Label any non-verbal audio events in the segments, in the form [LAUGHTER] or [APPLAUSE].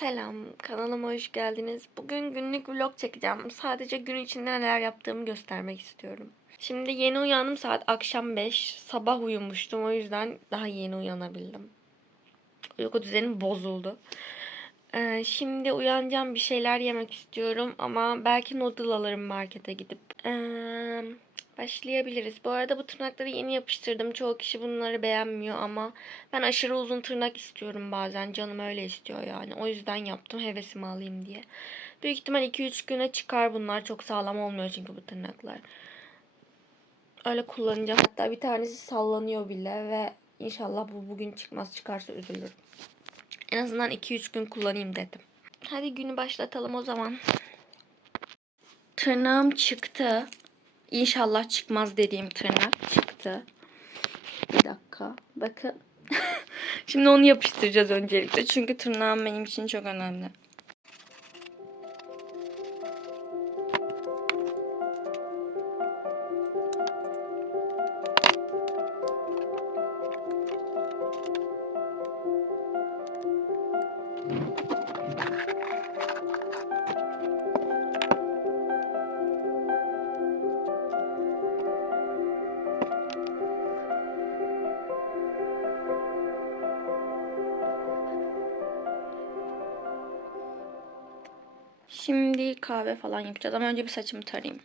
Selam, kanalıma hoş geldiniz. Bugün günlük vlog çekeceğim. Sadece gün içinde neler yaptığımı göstermek istiyorum. Şimdi yeni uyandım saat akşam 5. Sabah uyumuştum o yüzden daha yeni uyanabildim. Uyku düzenim bozuldu. Ee, şimdi uyanacağım bir şeyler yemek istiyorum ama belki noodle alırım markete gidip. Ee, başlayabiliriz. Bu arada bu tırnakları yeni yapıştırdım. Çoğu kişi bunları beğenmiyor ama ben aşırı uzun tırnak istiyorum bazen. Canım öyle istiyor yani. O yüzden yaptım hevesimi alayım diye. Büyük ihtimal 2-3 güne çıkar bunlar. Çok sağlam olmuyor çünkü bu tırnaklar. Öyle kullanacağım. Hatta bir tanesi sallanıyor bile ve inşallah bu bugün çıkmaz. Çıkarsa üzülürüm. En azından 2-3 gün kullanayım dedim. Hadi günü başlatalım o zaman. Tırnağım çıktı. İnşallah çıkmaz dediğim tırnak çıktı. Bir dakika. Bakın. [LAUGHS] Şimdi onu yapıştıracağız öncelikle. Çünkü tırnağım benim için çok önemli. Şimdi kahve falan yapacağız ama önce bir saçımı tarayayım.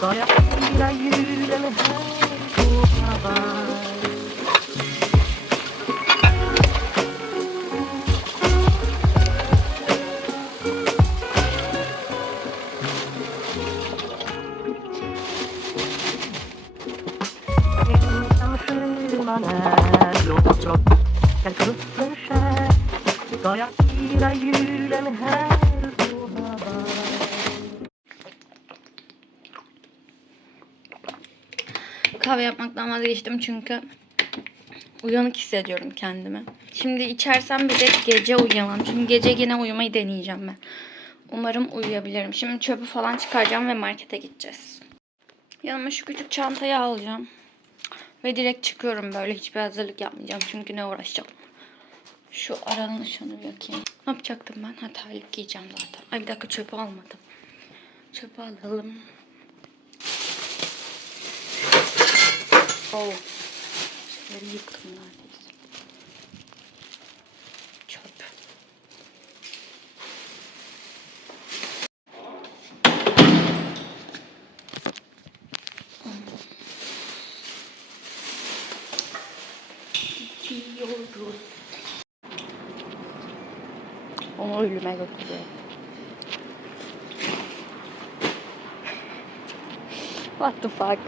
Ska jag fira jul eller här på Hawaii? Vazgeçtim çünkü uyanık hissediyorum kendimi. Şimdi içersem bir de gece uyuyamam. Çünkü gece yine uyumayı deneyeceğim ben. Umarım uyuyabilirim. Şimdi çöpü falan çıkaracağım ve markete gideceğiz. Yanıma şu küçük çantayı alacağım. Ve direkt çıkıyorum böyle. Hiçbir hazırlık yapmayacağım. Çünkü ne uğraşacağım. Şu aranın ışığını yakayım. Ne yapacaktım ben? Ha terlik giyeceğim zaten. Ay bir dakika çöpü almadım. Çöpü alalım. Oh. Şeyleri yıktım neredeyse. Çöp. Gidiyoruz. Onu ölüme götürüyor. What the fuck?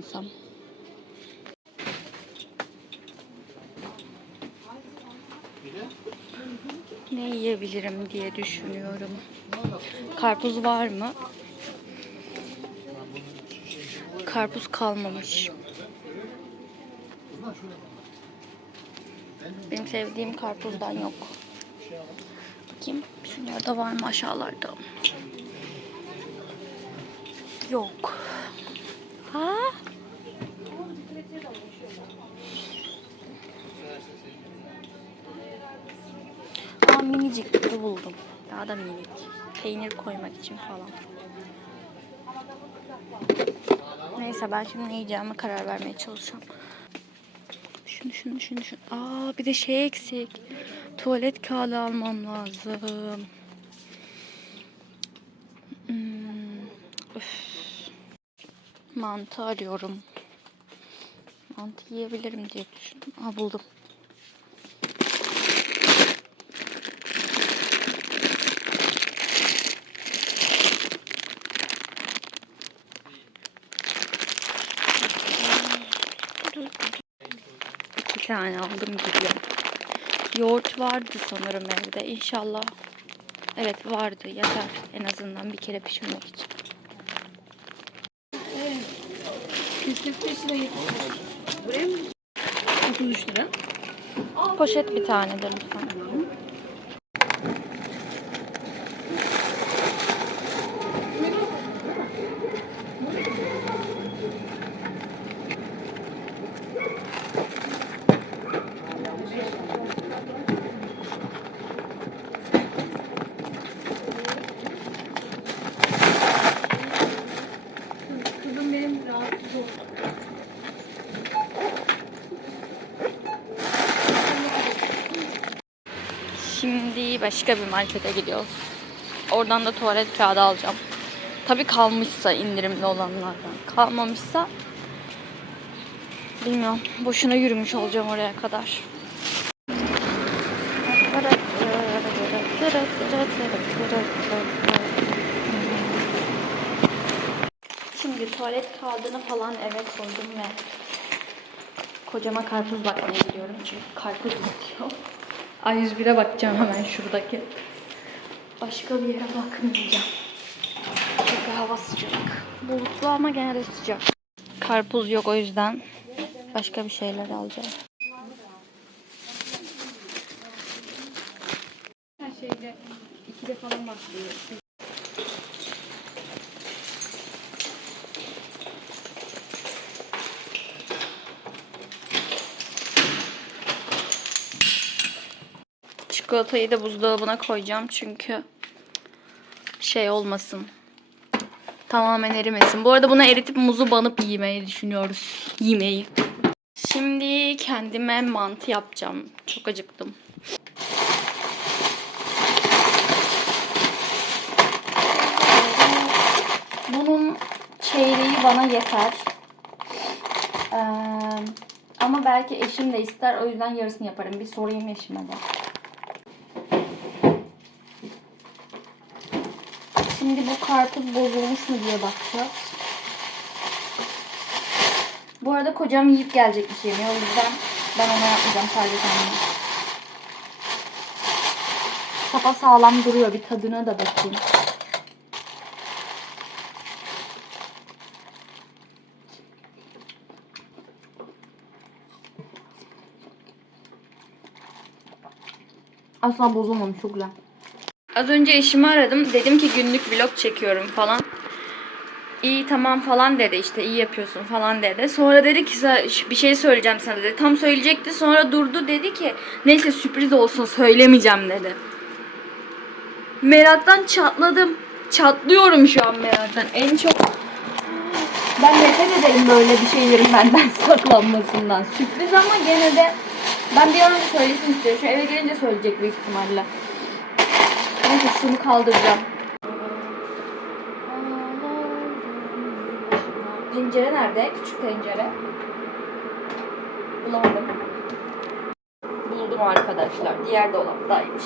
Alsam? Ne yiyebilirim diye düşünüyorum. Karpuz var mı? Karpuz kalmamış. Benim sevdiğim karpuzdan yok. Bakayım şunlarda var mı aşağılarda? Yok. Ha? Aa minicik bir buldum. Daha da minik. Peynir koymak için falan. Neyse ben şimdi ne yiyeceğime karar vermeye çalışıyorum. Şunu şunu şunu şunu. Aa bir de şey eksik. Tuvalet kağıdı almam lazım. Hmm, üf. Mantı arıyorum. Mantı yiyebilirim diye düşündüm. Aa buldum. İki tane aldım gidiyorum. Yoğurt vardı sanırım evde. İnşallah. Evet vardı. Yeter. En azından bir kere pişirmek için. Buraya mı? 33 lira. Poşet bir tane de lütfen. Şimdi başka bir markete gidiyoruz. Oradan da tuvalet kağıdı alacağım. Tabii kalmışsa indirimli olanlardan. Kalmamışsa bilmiyorum. Boşuna yürümüş olacağım oraya kadar. Şimdi tuvalet kağıdını falan eve koydum ve kocama karpuz bakmaya gidiyorum çünkü karpuz istiyor. A101'e bakacağım hemen şuradaki. Başka bir yere bakmayacağım. Çünkü hava sıcak. Bulutlu ama gene de sıcak. Karpuz yok o yüzden başka bir şeyler alacağım. Çikolatayı da buzdolabına koyacağım çünkü şey olmasın. Tamamen erimesin. Bu arada bunu eritip muzu banıp yemeyi düşünüyoruz. Yemeyi. Şimdi kendime mantı yapacağım. Çok acıktım. Bunun çeyreği bana yeter. Ee, ama belki eşim de ister. O yüzden yarısını yaparım. Bir sorayım eşime de. Şimdi bu kartı bozulmuş mu diye bakacağız. Bu arada kocam yiyip gelecekmiş yemeği. O yüzden ben ona yapmayacağım sadece kendime. Sapa sağlam duruyor. Bir tadına da bakayım. Asla bozulmamış. Çok güzel. Az önce eşimi aradım. Dedim ki günlük vlog çekiyorum falan. İyi tamam falan dedi işte iyi yapıyorsun falan dedi. Sonra dedi ki "Sa- bir şey söyleyeceğim sana dedi. Tam söyleyecekti sonra durdu dedi ki neyse sürpriz olsun söylemeyeceğim dedi. Meraktan çatladım. Çatlıyorum şu an meraktan. En çok ben nefret ederim böyle bir şeylerin benden [LAUGHS] saklanmasından. Sürpriz ama gene de ben bir an önce söylesin istiyorum. Şu eve gelince söyleyecek büyük ihtimalle. Neyse şunu kaldıracağım. Pencere nerede? Küçük pencere. Bulamadım. Buldum arkadaşlar. Diğer dolaptaymış.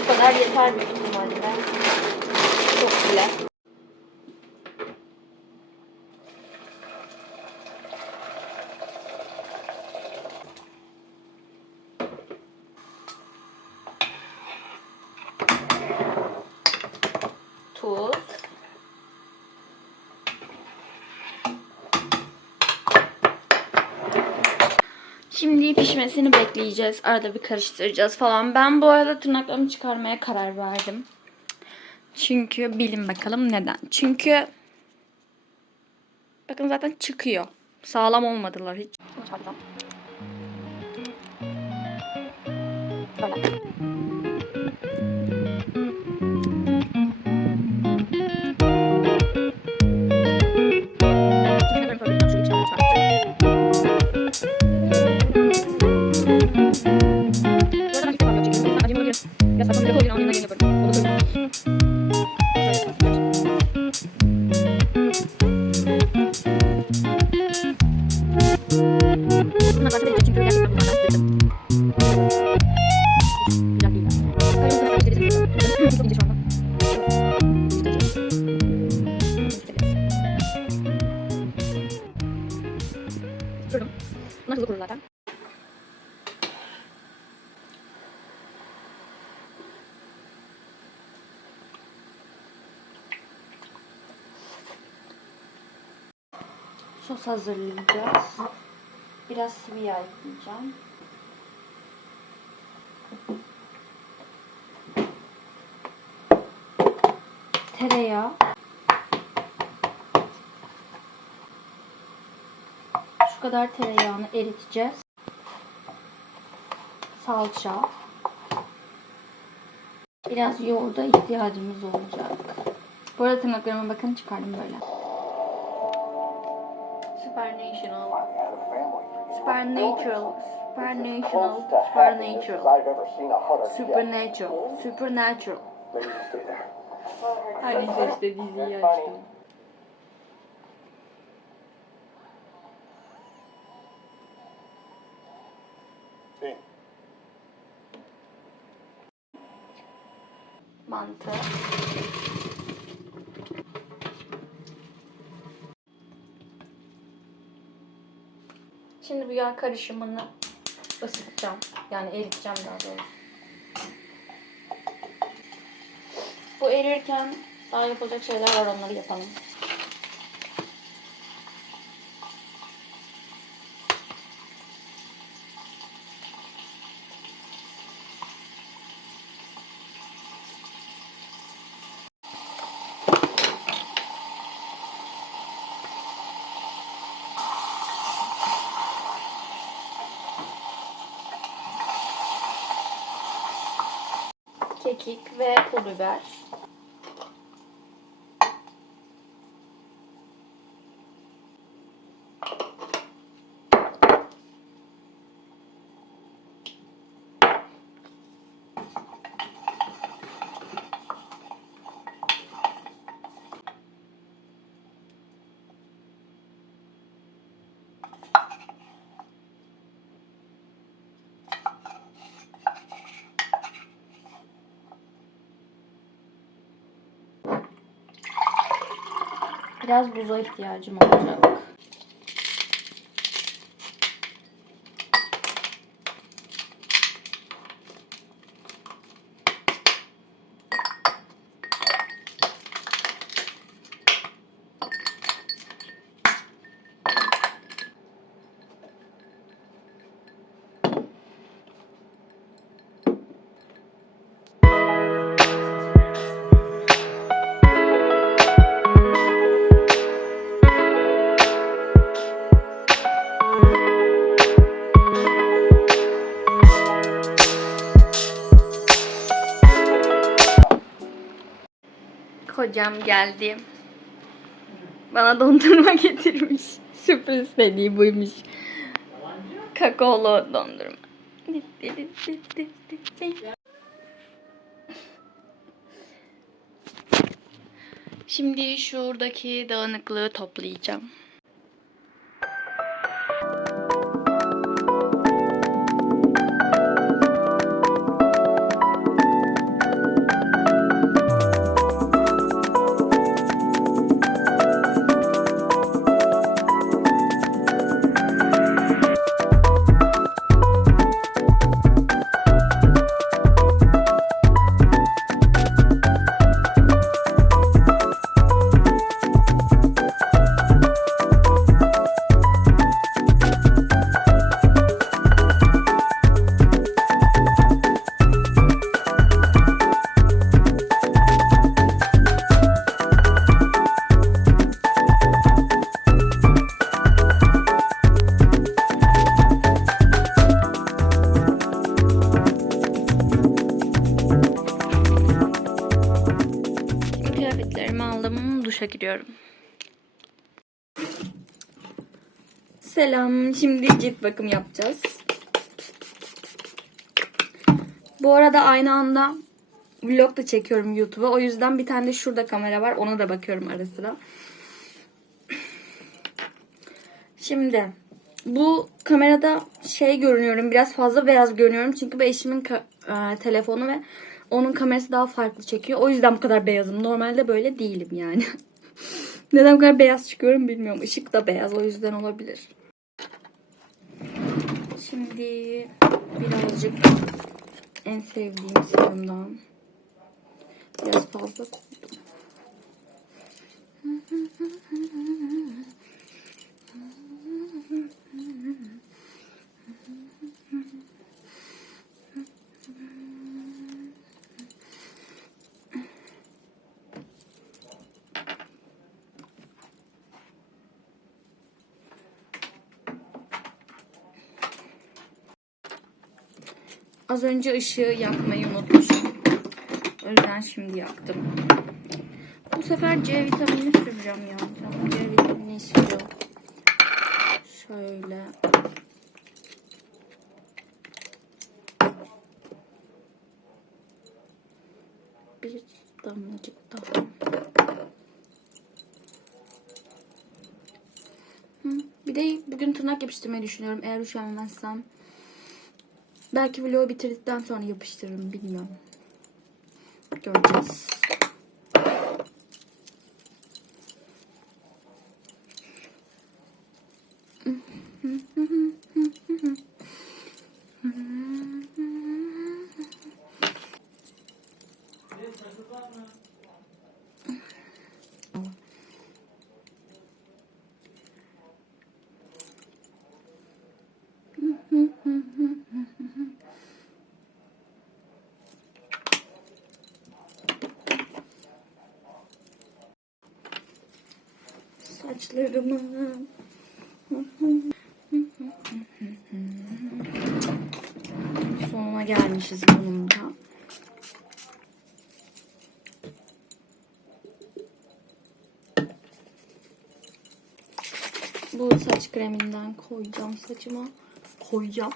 Bu kadar yeter büyük ihtimalle. Şimdi pişmesini bekleyeceğiz. Arada bir karıştıracağız falan. Ben bu arada tırnaklarımı çıkarmaya karar verdim. Çünkü bilin bakalım neden. Çünkü bakın zaten çıkıyor. Sağlam olmadılar hiç. Böyle. Zaten. Sos hazırlayacağız. Biraz sıvı yağ ekleyeceğim. Tereyağı. Kadar tereyağını eriteceğiz. Salça. Biraz yoğurda ihtiyacımız olacak. Bu arada tırnaklarıma bakın çıkardım böyle. Supernatural. Supernatural. Supernatural. Supernatural. Supernatural. Supernatural. Her neyse işte diziyi açtım. Mantı. Şimdi bu yağ karışımını ısıtacağım. Yani eriteceğim daha doğrusu. Bu erirken daha yapılacak şeyler var onları yapalım. Kekik ve pul biber. Biraz buza ihtiyacım olacak. Kocam geldi. Bana dondurma [LAUGHS] getirmiş. Sürpriz dediği buymuş. Kakaolu dondurma. Şimdi şuradaki dağınıklığı toplayacağım. Duşa giriyorum. Selam. Şimdi cilt bakım yapacağız. Bu arada aynı anda vlog da çekiyorum YouTube'a. O yüzden bir tane de şurada kamera var. Ona da bakıyorum ara sıra. Şimdi bu kamerada şey görünüyorum. Biraz fazla beyaz görünüyorum. Çünkü bu eşimin e, telefonu ve onun kamerası daha farklı çekiyor. O yüzden bu kadar beyazım. Normalde böyle değilim yani. [LAUGHS] Neden bu kadar beyaz çıkıyorum bilmiyorum. Işık da beyaz o yüzden olabilir. Şimdi birazcık en sevdiğim serumdan biraz fazla koydum. Az önce ışığı yakmayı unutmuşum. O yüzden şimdi yaktım. Bu sefer C vitamini süreceğim ya. Canım C vitamini istiyor. Şöyle. Bir damlacık daha. Bir de bugün tırnak yapıştırmayı düşünüyorum eğer üşenmezsem. Belki vlogu bitirdikten sonra yapıştırırım bilmiyorum. Göreceğiz. [LAUGHS] Saçlarımı. Sonuna gelmişiz bunun da. Bu saç kreminden koyacağım saçıma. Koyacağım.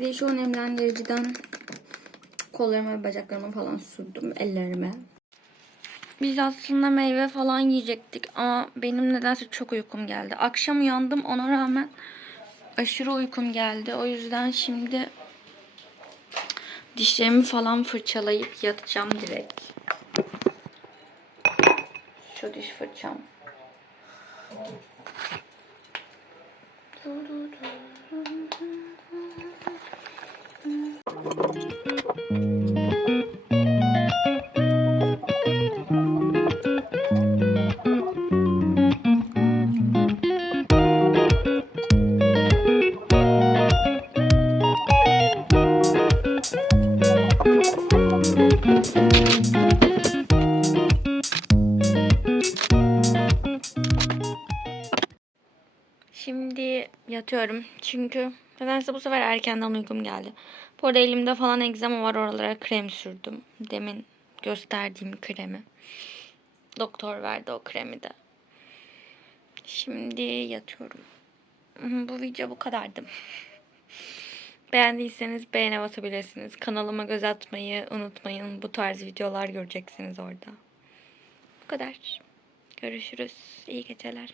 Bir de şu nemlendiriciden kollarıma ve bacaklarıma falan sürdüm ellerime. Biz aslında meyve falan yiyecektik ama benim nedense çok uykum geldi. Akşam uyandım ona rağmen aşırı uykum geldi. O yüzden şimdi dişlerimi falan fırçalayıp yatacağım direkt. Şu diş fırçam. Şimdi yatıyorum. Çünkü nedense bu sefer erkenden uykum geldi. Bu arada elimde falan egzama var. Oralara krem sürdüm. Demin gösterdiğim kremi. Doktor verdi o kremi de. Şimdi yatıyorum. Bu video bu kadardı. [LAUGHS] Beğendiyseniz beğene basabilirsiniz. Kanalıma göz atmayı unutmayın. Bu tarz videolar göreceksiniz orada. Bu kadar. Görüşürüz. İyi geceler.